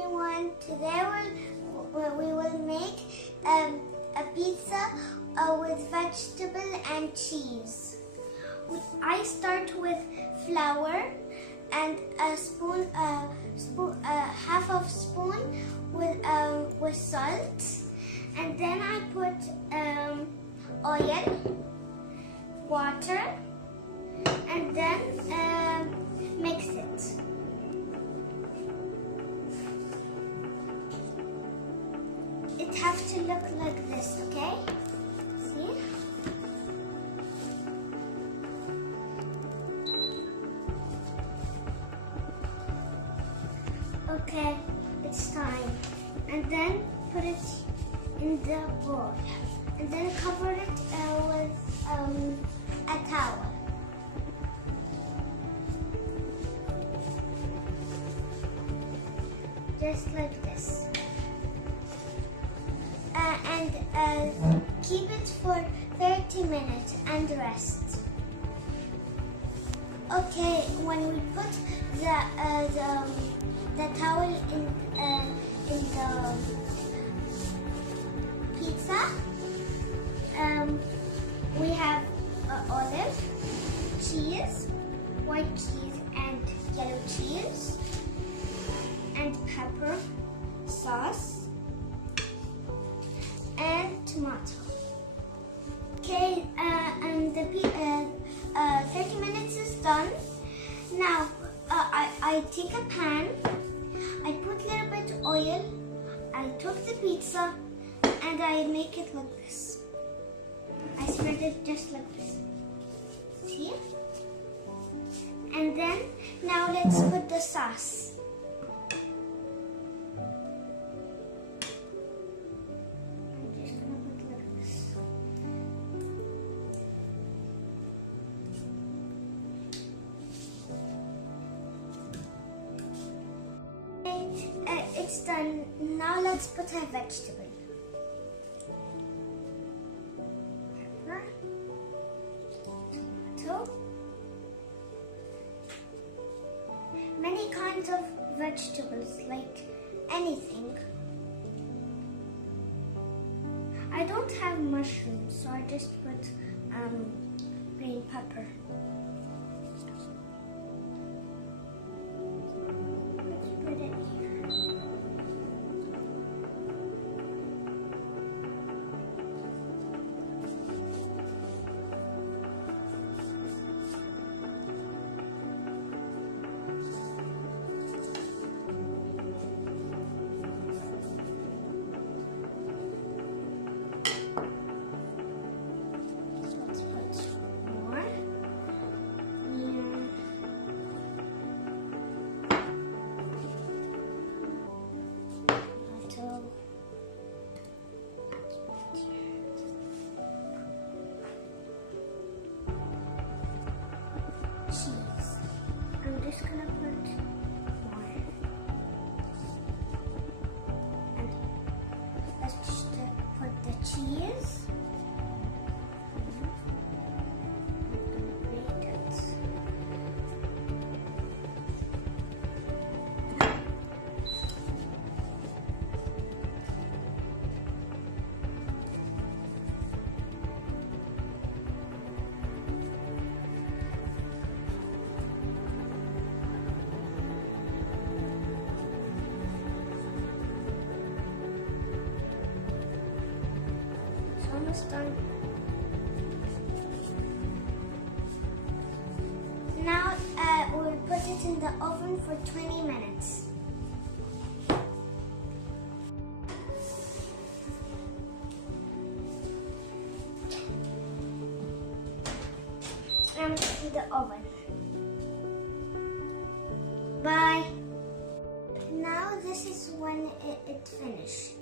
everyone. Today we will make a pizza with vegetable and cheese. I start with flour and a spoon, half of spoon with salt, and then I put oil, water, and then mix it. It has to look like this, okay? See? Okay, it's time. And then put it in the bowl. And then cover it with a towel. Just like this. And keep it for 30 minutes and rest. Okay, when we put the towel in the pizza, we have olive, cheese, white cheese and yellow cheese, and pepper, sauce, and tomato. Okay, and the 30 minutes is done. Now I take a pan, I put a little bit of oil, I took the pizza and I make it like this. I spread it just like this. See? And then now let's put the sauce. It's done. Now let's put a vegetable. Pepper, tomato, many kinds of vegetables, like anything. I don't have mushrooms, so I just put green pepper. Cheese. I'm just gonna put more. And let's just put the cheese. Grate it. Almost done. Now we'll put it in the oven for 20 minutes. And in the oven. Bye. Now this is when it finished.